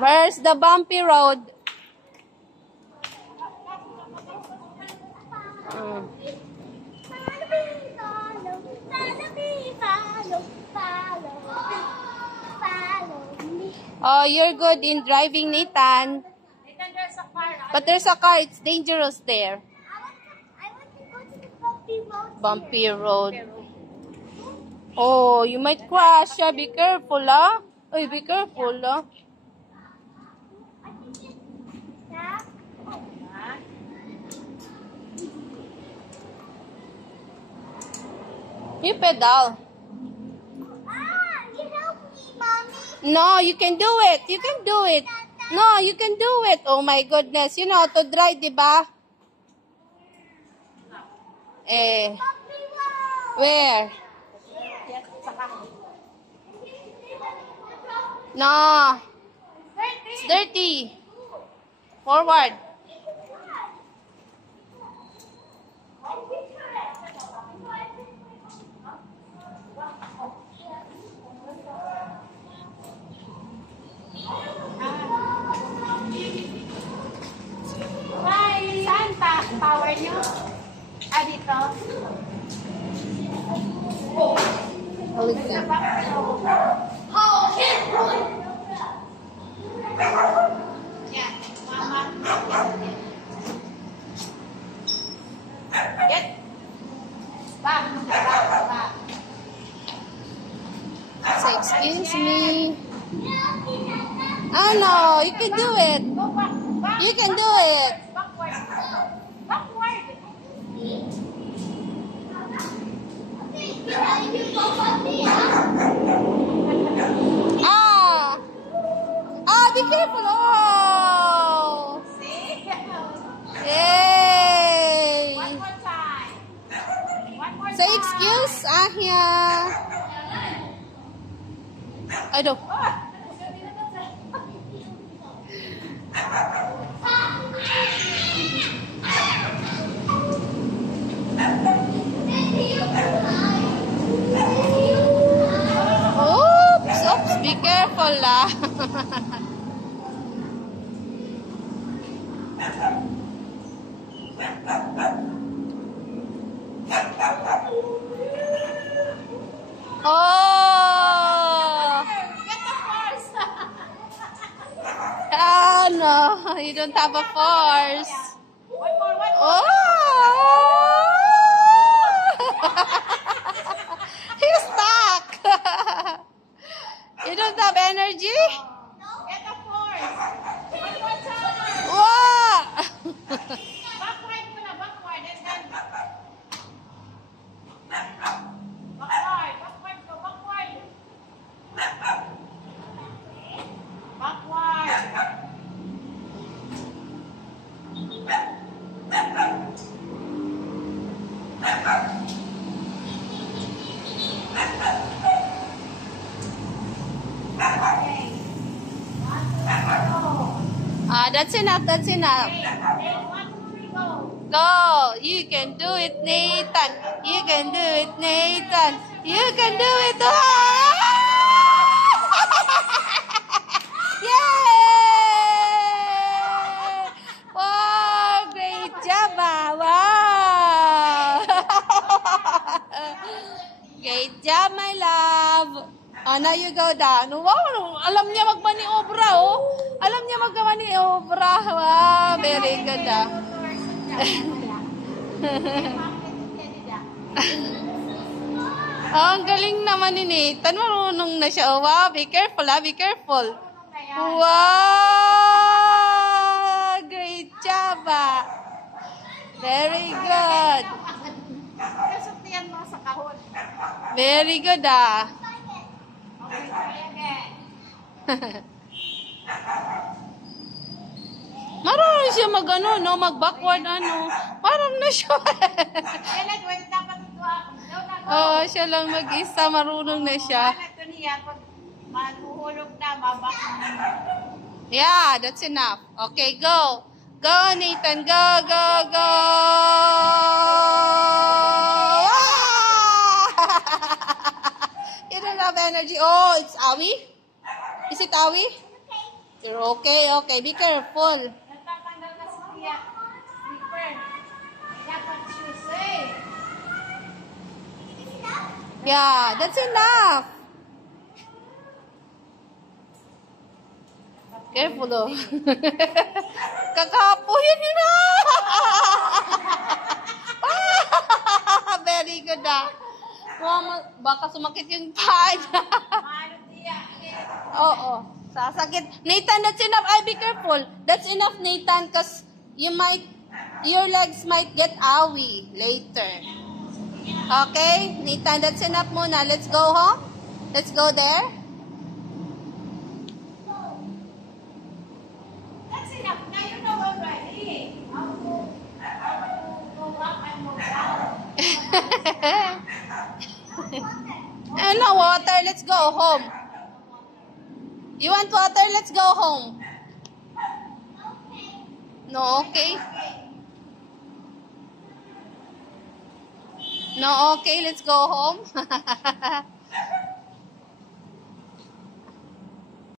Where's the bumpy road? Oh, you're good in driving, Nathan. But there's a car. It's dangerous there. I want to go to the bumpy road. Bumpy road. Oh, you might crash. Yeah, be careful, ah. Oy, be careful, ah. You pedal. You help me, Mommy. No, you can do it. You can do it. No, you can do it. Oh my goodness. You know how to drive, diba? Eh. Where? No. It's dirty. Forward. Saan pa? Power nyo? Ah, dito? Hold ka. Yan. Mama. Get. Back. Back. So, excuse me. Oh no, you can do it. Go back. Back. You can do it. Backward. Backward. Ah! Ah, be careful. Oh! See? Yay! One more time. One more Say time. excuse, Ahia. I don't. Oops, oops, be careful lah. Oh! Get the force. Ah, no, you don't have a force. One more, one more. Oh! You're stuck. You don't have energy? Get the force. One more time. Wow! Backward muna, backward. And then... Backward. Backward go, backward. Backward. Ah, that's enough, that's enough. Okay, 1, 2, 3, go. Go! You can do it, Nathan! You can do it, Nathan! You can do it! Ah! Yay! Wow! Great job, ah! Wow! Great job, my love! Oh, now you go down. Wow! Alam niya magmaniobra, oh! Alam niya magmaniobra. Wow! Very good, ah. Oh, ang galing naman ni Nathan. Marunong na siya. Oh, wow, be careful, ha? Be careful. Wow! Great job, ah. Very good. Kasuktihan mo sa kahon. Very good, ah. Okay, try again. Marunong siya mag-ano, no? Mag-backward, ano. Marunong na siya. Kailan, wait, dapat ito ako. Oh, siya lang mag-isa. Marunong na siya. Ito niya, pag mahuhulog na, mabak na. Yeah, that's enough. Okay, go. Go, Nathan. Go, go, go. Ah! You don't have energy. Oh, it's Awi? Is it Awi? Okay, okay. Be careful. Natatanggal na si Tia. Slipper. Dapat shoes eh. Yeah, that's enough. Careful, oh. Kakapuhin yun na. Very good, ah. Mama, baka sumakit yung paa niya. Ano Tia? Oo. Sasakit. Nathan, that's enough. Ay, be careful. That's enough, Nathan, because your legs might get owy later. Okay? Nathan, that's enough muna. Let's go home. Let's go there. That's enough. Now you know already. How to go up and go down. And no water. Let's go home. You want water? Let's go home. No, okay. No, okay. Let's go home.